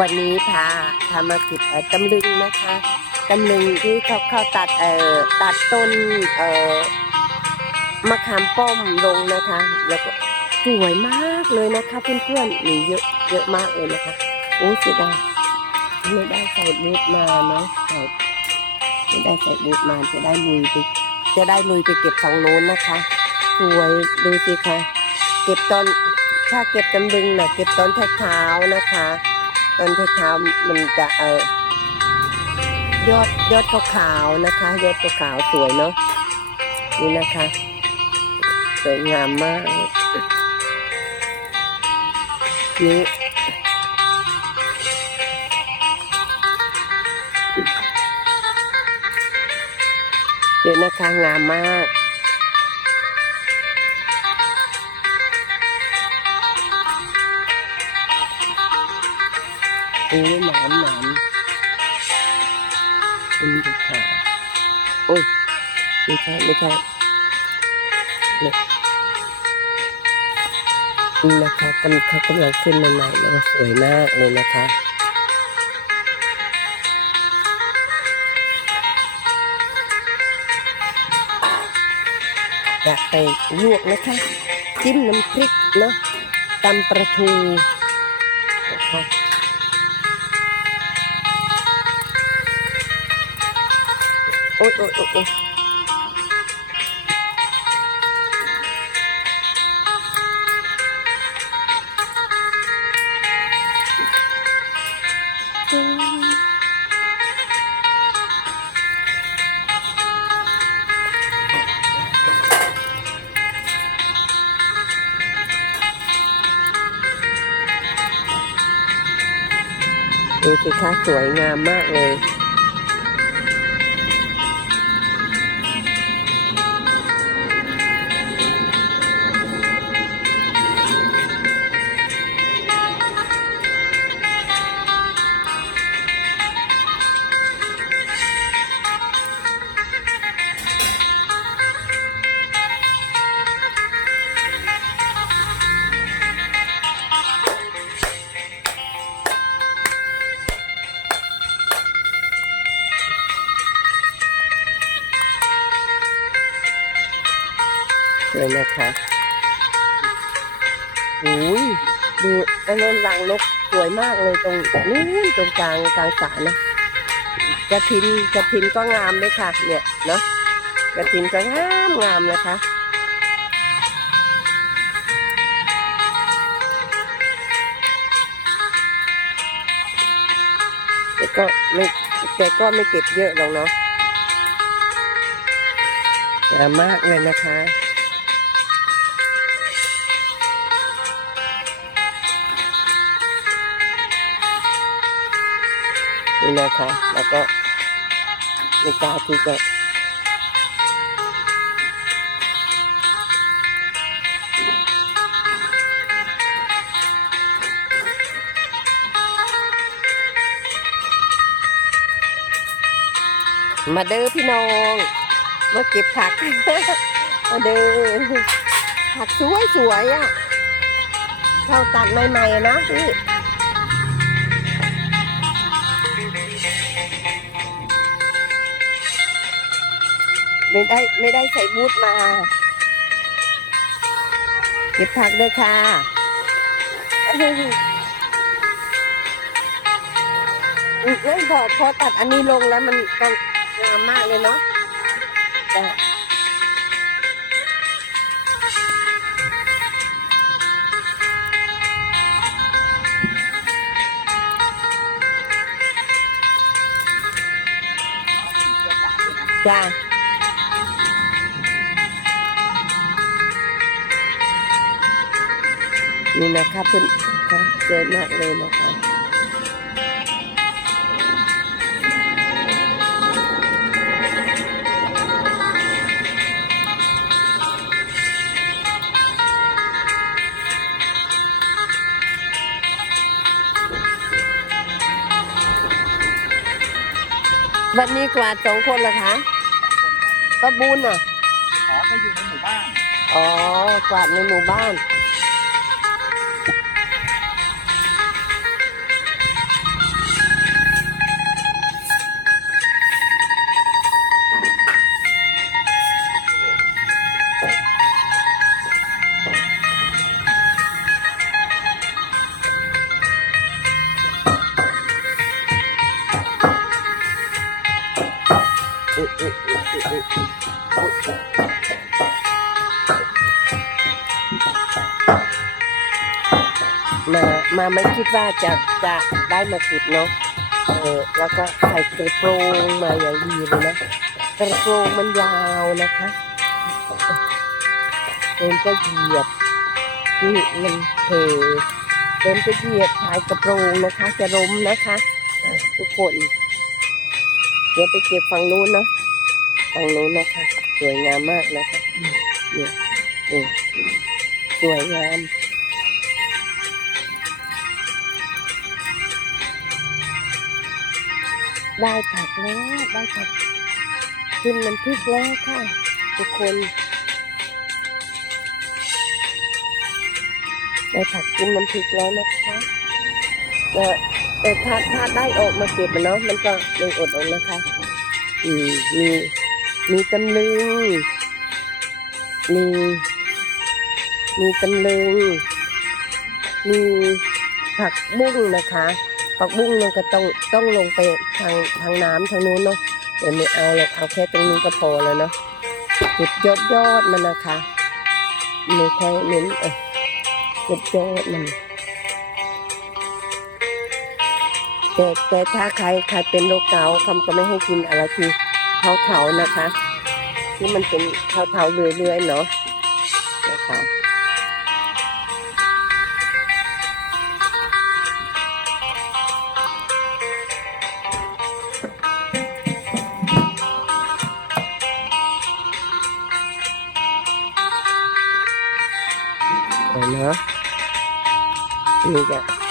วันนี้พาพามาติดเอ่อตำลึงนะคะตำลึงที่เขาเขาตัดเอ่อตัดต้นเอ่อมะขามป้อมลงนะคะ แล้วก็สวยมากเลยนะคะเพื่อนๆมีเยอะเยอะมากเลยนะคะโอ้เสียดายไม่ได้ใส่บูทมาเนาะใส่ไม่ได้ใส่บูทมาจะได้ลุยไปจะได้ลุยไปเก็บฝั่งโน้นนะคะสวยดูสิคะเก็บตอนถ้าเก็บตำลึงนะเก็บตอนเช้าๆนะคะ ตอนเช้าๆมันจะเออยอดยอดขาวๆนะคะ ยอดขาวสวยเนาะนี่นะคะ สวยงามมากนี่เดี๋ยวนะคะงามมาก โอ้หนามหนามคุณดูขาโอ้ยไม่ใช่ไม่ใช่เนี่ยนี่นะคะกำเขากำลังขึ้นใหม่ๆแล้วสวยมากเลยนะคะอยากไปลวกนะคะจิ้มน้ำพริกเนาะตำปลาทูนะคะ โอ๊ยโอ๊ยโอ๊ยโอ๊ยดูสิคะสวยงามมากเลย เลยนะคะโอ้ยดูอันนั้นรังนกสวยมากเลยตรงนู้นตรงกลางกลางสระนะกระถินกระถินก็งามเลยค่ะ เนี่ยเนาะกระถินก็งามงามนะคะแต่ก็ไม่แต่ก็ไม่เก็บเยอะหรอกเนาะงามมากเลยนะคะ นี่นะคะ แล้วก็ไม่กล้าที่จะมาเด้อพี่น้อง มาเก็บผัก มาเด้อผักสวยสวยๆอะ เข้าตัดใหม่ๆนะพี่ ไม่ได้ไม่ได้ใส่บูทมา เก็บผักด้วยค่ะนั่นพอพอตัดอันนี้ลงแล้วมันก็งามมากเลยเนาะ จ้านี่นะคะเพื่อนค่ะสวยมากเลยนะคะวันนี้กวาดสองคนเหรอคะ ป้าบุญอะ อ๋อไปอยู่ในหมู่บ้าน อ๋อกวาดในหมู่บ้าน มามาไม่คิดว่าจะจะได้มาเก็บเนาะเออแล้วก็ใส่กระโปรงมาอย่างดีเลยนะกระโปรงมันยาวนะคะเดินจะเหยียบนี่มันเทเดินจะเหยียบชายกระโปรงนะคะ จะล้มนะคะ ทุกคน เดี๋ยวไปเก็บฝั่งนู้นเนาะ ฝั่งนู้นนะคะ สวยงามมากนะคะเนี่ยเนี่ยสวยงามได้ผักแล้วได้ผักกินน้ำพริกแล้วค่ะ ทุกคนได้ผักกินน้ำพริกแล้วนะคะแต่แต่ถ้าถ้าได้ออกมาเก็บมันเนาะมันก็ยังอดอานะคะ อืมมี มีตำลึง มี มีตำลึง มีผักบุ้งนะคะ ผักบุ้งมันก็ต้องต้องลงไปทางทางน้ำทางนู้นเนาะเดี๋ยวไม่เอาหรอกเอาแค่ตรงนี้ก็พอแล้วเนาะเก็บยอดยอดมันนะคะไม่ค่อยเน้นเออเก็บยอดมันแต่แต่ถ้าใครใครเป็นโรคเกาต์คำก็ไม่ให้กินอะไรที่ เถาๆนะคะ ที่มันเป็นเถาๆเรื่อยๆเนาะนะคะเดี๋ยวนะนี่จะ